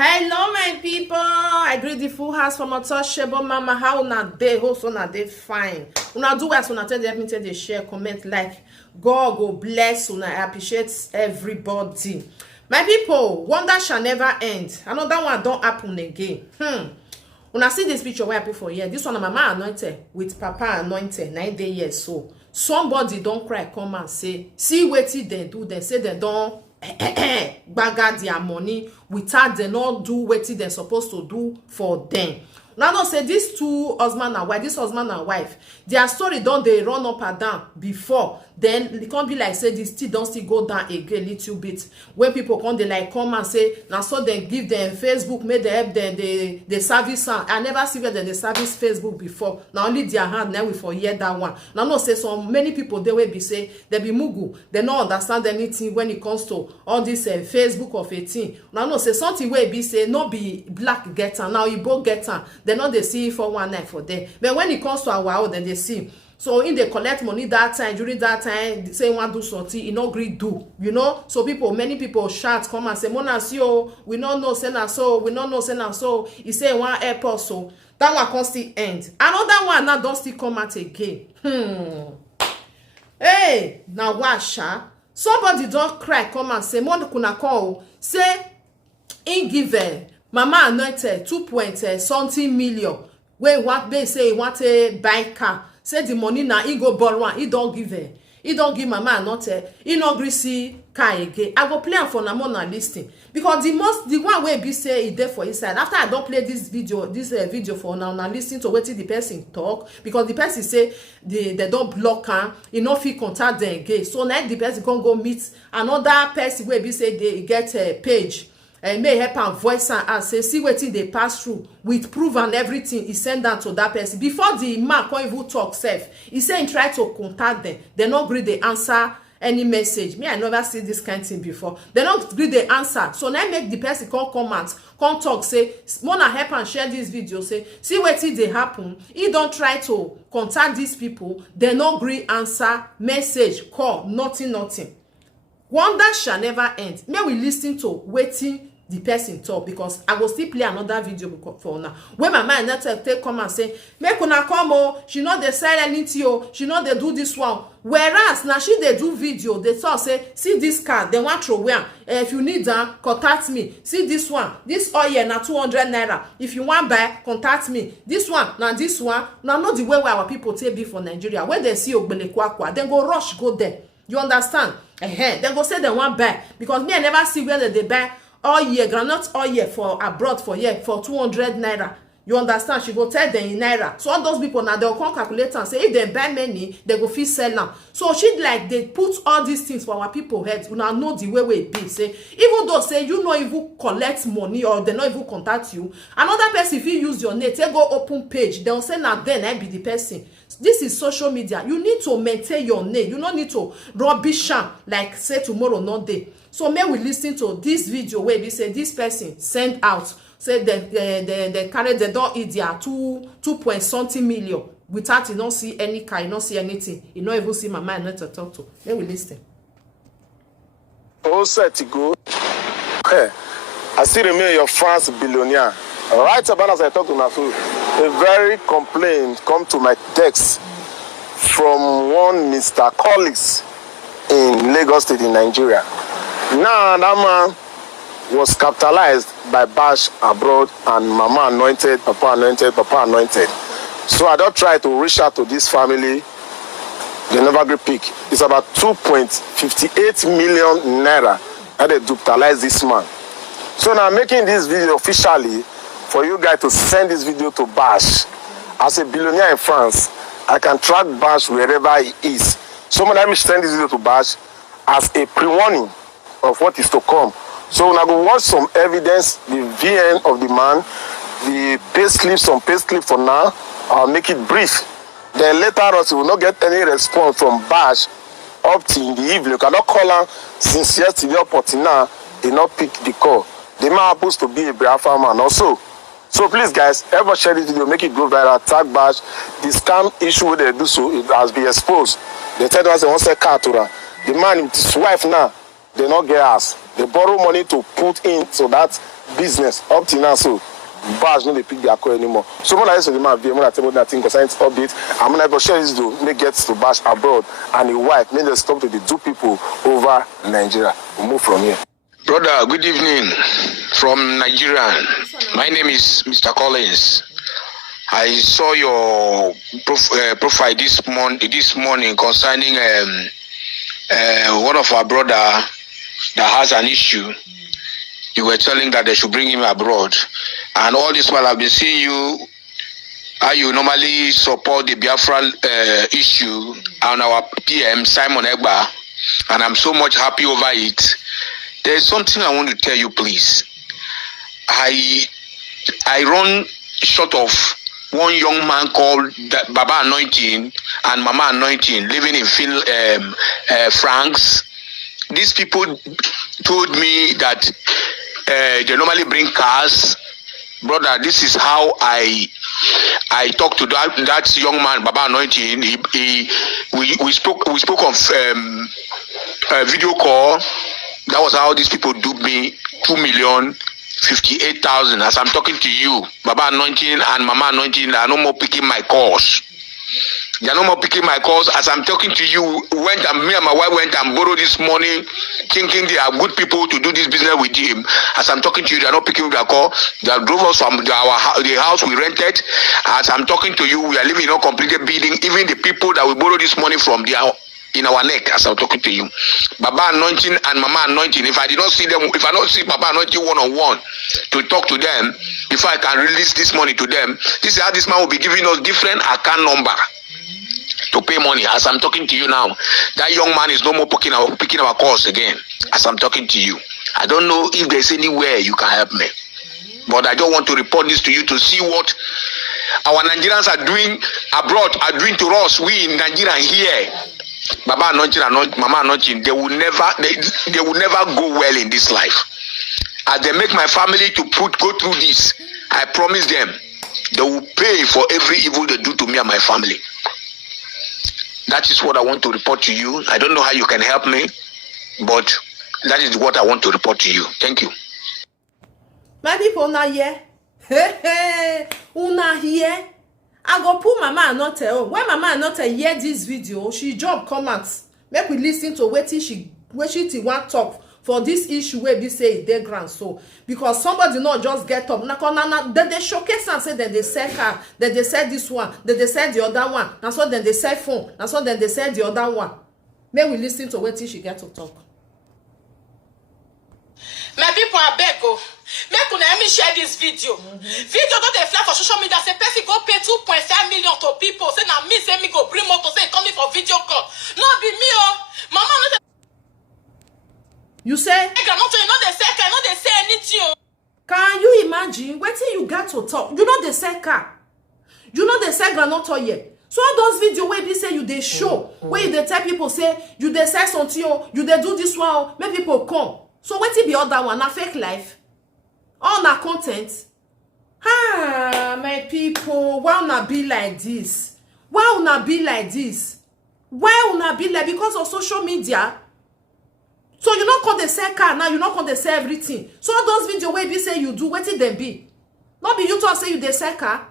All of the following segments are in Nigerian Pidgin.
Hello, my people. I greet the full house from Untouchable Mama. How una dey? Host una dey fine. Una do as una tell them, tell they share, comment, like. God go bless una. I appreciate everybody. My people, wonder shall never end. Another one don't happen again. Una see this picture where I put for here. This one na Mama Anointed with Papa Anointed 9 years so. Somebody don't cry, come and say, see wetin they do. They say they don't gbaga their money without them not do wetin they supposed to do for them. Now don't say these two husband and wife, this husband and wife, their story don't they run up and down before. Then it can't be like say this still don't still go down again little bit. When people come, they like come and say now so they give them Facebook, made they help them the service. I never see where they service Facebook before. Now only their hand now we for hear that one. Now no say so many people they will be say they be mugu. They don't understand anything when it comes to all this Facebook of 18. Now no say something where be say no be black getter now Igbo getter. They know they see for one night for them. But when it comes to our own, then they see. So in they collect money that time, during that time, say one do something, you know, agree do, you know. So many people shout, come and say, Mona see oh, we don't know send us so, we don't know send us so. He say one airport so that one can still end. Another one now don't still come out again. Hey, now what sha? Somebody don't cry, come and say, Mona kuna call, say in give Mama Anointed 2 something million. When what they say want a buy car. Say the money now he go borrow one. He don't give her. He don't give Mama Anointed. He no gree see car again. I go play am for Namona listing. Because the one way be say it there for inside. After I don't play this video for now listen to wetin the person talk. Because the person say they don't block am. He no fit contact them again. So now the person can go meet another person where be say they get a page. And may help am voice and say see wetin they pass through with proof and everything. He send that to that person before the man come even talk self. He say he try to contact them. They no gree they answer any message. Me I never see this kind of thing before. They don't gree they answer. So now make the person come comment, come talk say Mona help and share this video. Say see wetin they happen. He don't try to contact these people. They no gree answer message, call, nothing. Wonder shall never end. May we listen to wetin the person talk, because I will still play another video for now. When my mind not take come and say, make una come oh, she know they sell anything oh, she know they do this one. Whereas now she they do video, they talk say, see this card, they want to wear. If you need them, contact me. See this one, this oil na 200 naira. If you want buy, contact me. This one, now this one, now not the way where our people take be for Nigeria. When they see Ogbele Kwakwa, then go rush go there. You understand? They go say they want buy, because me I never see whether they buy all year granite all year for abroad for year for 200 naira. You understand? She go tell them in naira. So all those people now they'll come calculate and say if they buy many, they go fit sell now. So she like they put all these things for our people heads. You now know the way it be. Say even though say you not even collect money or they not even contact you, another person if you use your name, they go open page. They'll say now then I be the person. This is social media. You need to maintain your name. You don't need to rubbish am like say tomorrow not day. So may we listen to this video where we say this person send out say they carry they don't eat their 2 something million without you don't see any car, you don't see anything, you don't even see Mama not to talk to. May we listen. All set to go. Hey, I still remain your France billionaire. Right about as I talk to my food, a very complaint come to my desk from one Mr. Collins in Lagos State in Nigeria. Now that man was capitalized by Bash abroad and Mama Anointed, Papa Anointed. So I don't try to reach out to this family. They never get pick. It's about 2.58 million naira that they capitalize this man. So now I'm making this video officially for you guys to send this video to Bash. As a billionaire in France, I can track Bash wherever he is. So let me send this video to Bash as a pre-warning of what is to come. So when I go watch some evidence, the VN of the man, the some pay slip for now, I'll make it brief. Then later on, we will not get any response from Bash up till in the evening. You cannot call her since yesterday up until now, they not pick the call. The man happens to be a Biafra man also. So please guys, ever share this video, make it go viral, tag Bash. The scam issue where they do so, it has been exposed. They tell us they want to sell car to her. The man with his wife now, they not get us. They borrow money to put in so that business up till now. So bars no dey pick their call anymore. So when I say the man, when I tell you that thing concerning update, I'm gonna share this to make gets to bash abroad and the wife make them stop to the two people over Nigeria. We move from here. Brother, good evening from Nigeria. My name is Mr. Collins. I saw your profile this morning concerning one of our brother that has an issue. You were telling that they should bring him abroad. And all this while I've been seeing you, how you normally support the Biafra issue on our PM, Simon Egba. And I'm so much happy over it. There's something I want to tell you, please. I run short of one young man called Baba Anointing and Mama Anointing living in France. These people told me that they normally bring cars. Brother, this is how I talked to that young man, Baba Anointing. We spoke on video call. That was how these people duped me 2,058,000. As I'm talking to you, Baba Anointing and Mama Anointing are no more picking my calls. They are no more picking my calls. As I'm talking to you, me and my wife went and borrowed this money, thinking they are good people to do this business with him. As I'm talking to you, they are not picking their call. They drove us from the house we rented. As I'm talking to you, we are living in a completed building. Even the people that we borrowed this money from, they are in our neck. As I'm talking to you, Baba Anointing and Mama Anointing. If I did not see them, if I don't see Baba Anointing one-on-one to talk to them, before I can release this money to them, this is how this man will be giving us different account number to pay money. As I'm talking to you now, that young man is no more picking our calls again. As I'm talking to you, I don't know if there's anywhere you can help me, but I don't want to report this to you to see what our Nigerians are doing abroad, are doing to us. We in Nigeria here, Baba Anointing and Mama Anointing, they will never go well in this life. As they make my family to go through this, I promise them they will pay for every evil they do to me and my family. That is what I want to report to you. I don't know how you can help me, but that is what I want to report to you. Thank you. My people una here. Una here. I go put Mama Anointed on. When Mama Anointed hear this video, she drop comments. Make we listen to what she want talk for this issue where we say they grand so. Because somebody not just get up. Then they showcase and say that they sell car, that they sell this one, that they sell the other one. And so then they sell phone. And so then they sell the other one. May we listen to what she get to talk. My people are beg go. Make una let me share this video. Video don't dey fly for social media. Say person go pay 2.5 million to people. Say na me say me go bring motor. Say come me for video call. No be me oh. Mama no. You say? You know they say car. No they say anything oh. Can you imagine? Wetin you got to talk? You know they sell car. You know they sell granola here. So all those video where they say you they show, where you they tell people say you they sell something oh, you they do this one oh, make people come. So wetin be other one? Na fake life. All na content. Ah, my people, why una be like this? Why una be like this? Why una be like because of social media? So you not come to sell car now, you not come to sell everything. So all those videos where you say you do, what did them be? Not be you talk say you dey sell car,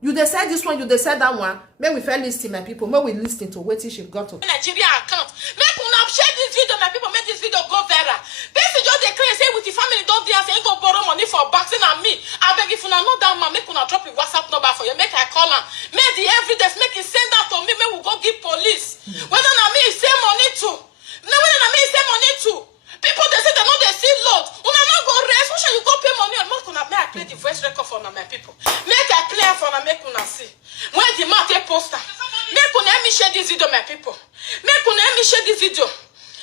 you dey sell this one, you dey sell that one. May we fair listen, my people. May we listen to what she got to. Nigeria account. Make una share this video, my people. Make this video go viral. Person just declare say with the family don't dey say go borrow money for boxing and me. I beg if una know that man, make una drop a WhatsApp number for you. Make I call am. Make the evidence, make it send that to me. Make we go give police. Whether na me say money too. No, when I mean say money too. People they say they know they see load. Una not go rest. Why should you go pay money? Make una may I play the voice record for my people. Make I play for una make una see. When the man take poster. Make una let me share this video, my people. Make una let me share this video.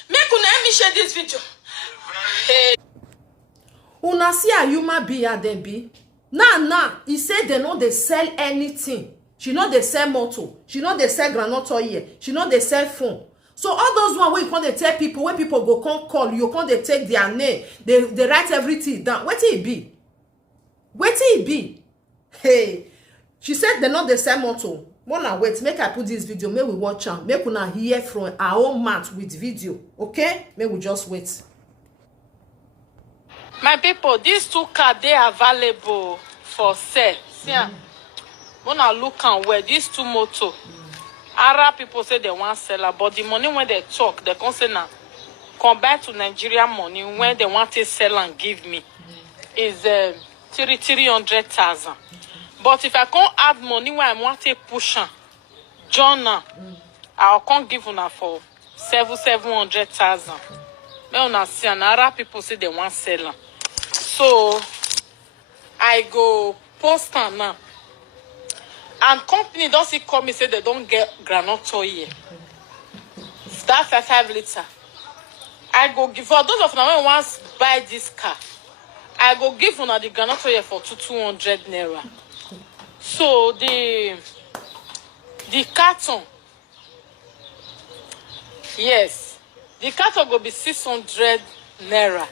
Make una let me share this video. Hey. Una see a human being at them be. Nah. He said they know they sell anything. She know they sell motor. She know they sell granola here. She know they sell phone. So all those one where you can't tell people, when people go come call you, can't they take their name, they write everything down. What it be? What it be? Hey, she said they not the same motto. Wanna wait, make I put this video, may we watch am, make una hear from our own mouth with video. Okay? May we just wait. My people, these two cars, they are available for sale. See, when I look and where these two motor, Arab people say they want seller, but the money when they talk, they can say now, compared to Nigerian money, when they want to sell and give me, is 300,000. But if I can't add money when I want to push on, John, I can't give una for 700,000. May una see, and Arab people say they want seller. So I go post on now. And company don't see call me say they don't get groundnut oil. That 5 liter. I go give for those of them who want to buy this car. I go give una the groundnut oil for 200 naira. So the carton, yes, the carton go be 600 naira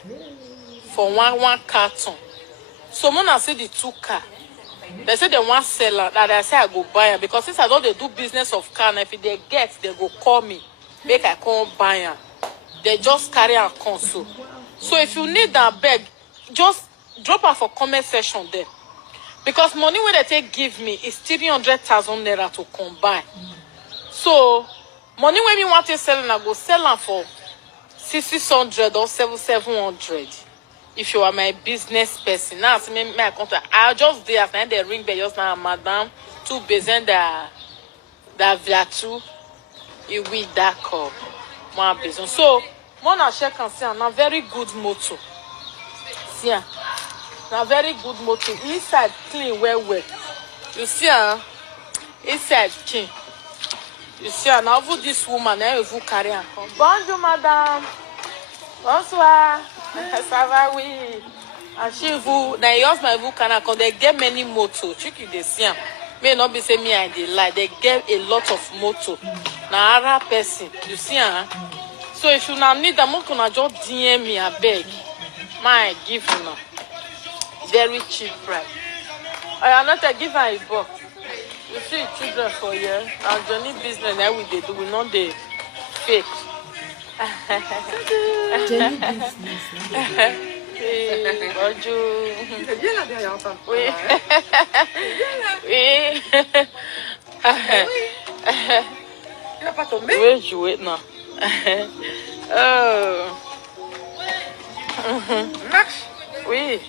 for one carton. So when I see the two car, they say they want seller. That I say I go buy them because since I don't they do business of car, and if they get, they go call me, make I come buy them. They just carry and console. So if you need that bag, just drop her for comment section there. Because money when they take give me is 300,000 naira to combine. So money when you want to sell, I go sell them for 600 or 700. If you are my business person, now see me my contract. I'll just do after they ring bell just now, madam, to bezen that viatu, you with that call. My business. So, one I check and see, a very good motor. See, a very good motor. Inside clean, well. You see, inside clean. You see, now for this woman, you carry her. Bonjour, madame. Bonsoir. Ça va, oui. And she vous, now you ask my vous can they get many motos. Check you they see. May not be say me I dey lie. They get a lot of moto. Now Arab person, you see, So if you now need them, you can just DM me a beg. My give you now. Very cheap price. I am not a giver a book. You see children for you. And Johnny business now we they do. We not the fake. Jenny business. Bonjour. C'est bien la dernière femme. Oui. Oui. Il va pas tomber. Oui, jouer, non. Oh. Marche. Oui.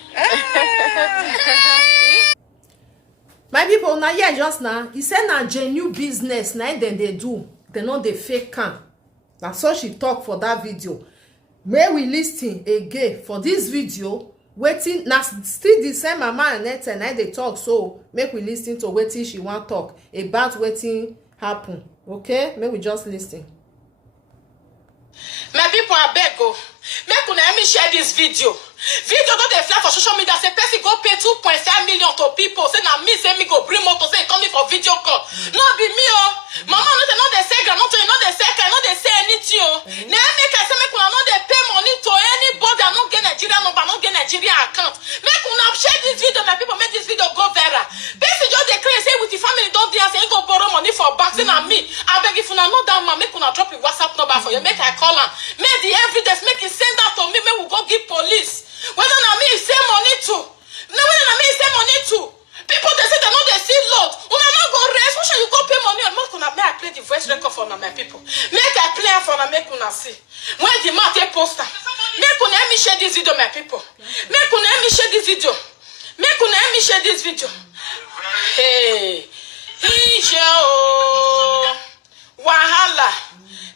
My people, now yeah, just now, he said now genuine business, now then they do. They know they fake can. That's so she talk for that video. May we listen again for this video. Waiting now still the same mama Annette and I they talk, so make we listen to waiting she want talk about waiting happen. Okay, may we just listen. My people are beg go. Make una help me share this video. Video don't they fly for social media. Say person go pay 2.5 million to people. Say now me say me go bring motor. Say come me for video call. No be me oh. Mama no they say grandmother. No they say car. No they say anything oh. Now make I say make una no they pay money to anybody. I no get Nigeria number. No get Nigeria account. Make una share this video. My people make this video go viral. Person just they claim say with the family don't dey say go borrow money for back. Say na me. I beg if una know that man make una drop your WhatsApp number for you. Make I call am. Make the evidence. Make it send that to me. Make we go give police. Whether na me say money to, no whether na me say money to. People they say they know they see load. Una no go rest. Who shall you go pay money? Make una may I play the voice record for una my people. Make I play for una make una see. When the man take poster, make una help me share this video my people. Make una help me share this video. Make una help me share this video. Hey, oh, wahala.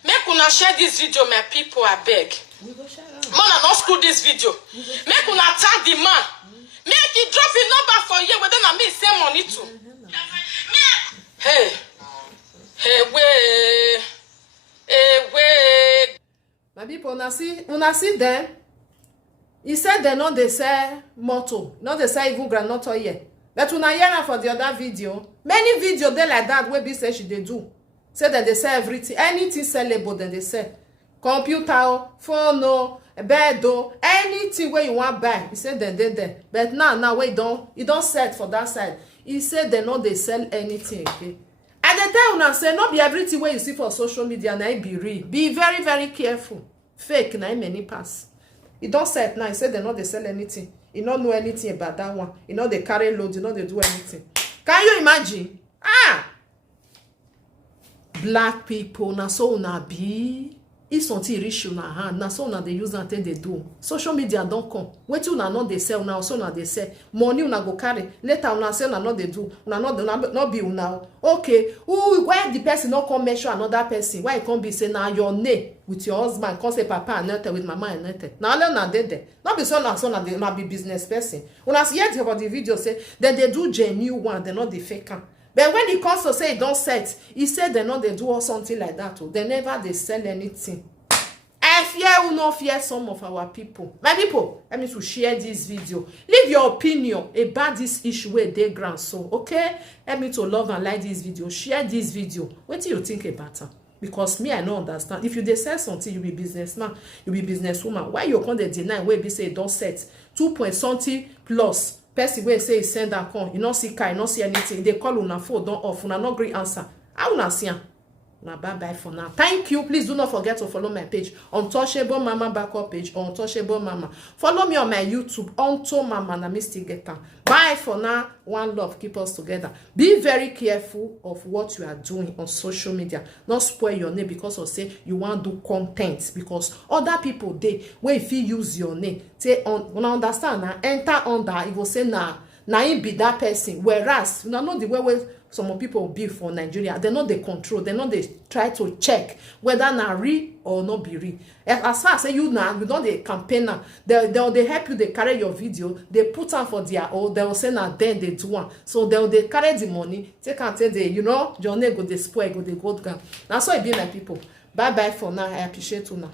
Make una share this video my people. I beg. Man, not screw this video. Make una tag the man. Make it drop your number for you. Whether na me send money to. Hey, wait. My people, una see them. He said they know they sell motor, not they sell even groundnut oil. But una hear am for the other video. Many video they like that wey be say she dey do. Say that they sell everything, anything sellable then they sell. Computer, phone, bed, anything where you want buy. He said they did there. But now we don't. You don't sell for that side. He said they know they sell anything. Okay. And the tell una say not be everything where you see for social media now be real. Be very very careful. Fake na many pass. e don set now. E say dem no dey sell anything. E no know anything about that one. E no dey carry load. E no dey do anything. Can you imagine? Black people, na so una be. If something reach una hand, na so una dey use am take dey do. Social media don come. Wetin una no dey sell now, so una dey sell. Money una go carry. Later una say una no dey do. Una no be una. Okay, why the person no come measure another person? Why e come be say na your name with your husband, come say papa Anointed with mama Anointed. Na only una dey there. No be so una be business person. Una hear about the video say dem dey do genuine one, dem no dey fake am. But when it comes to say it don't set, he said they know they do or something like that. They never they sell anything. I fear will not fear some of our people. My people, let me to share this video. Leave your opinion about this issue where they grant. So, okay? Let me to love and like this video. Share this video. What do you think about it? Because me, I don't understand. If you dey sell something, you be businessman, you be businesswoman. Why you can't deny where be say it don't set 2 point something plus? Person wey say he send am come, you no see car, you no see anything. They call una phone don off, una no gree answer. How una see am? Una bye bye for now. Thank you. Please do not forget to follow my page, Untouchable Mama backup page, Untouchable Mama. Follow me on my YouTube, Unto Mama, na me still get am. Bye for now. One love, keep us together. Be very careful of what you are doing on social media. Not spoil your name because of say you want to do content, because other people dey wey fit use your name. Say una understand na enter under, e go say na him be that person. Whereas una know the way some people be for Nigeria, they know they control, they know they try to check whether na real or not be real. As far as say you now, you know the campaigner, they help you, they carry your video, they put am for their own, they will say na then they do one. So they carry the money, take and take the, your name go dey spoil, go dey go down. That's why it be my people. Bye bye for now. I appreciate you now.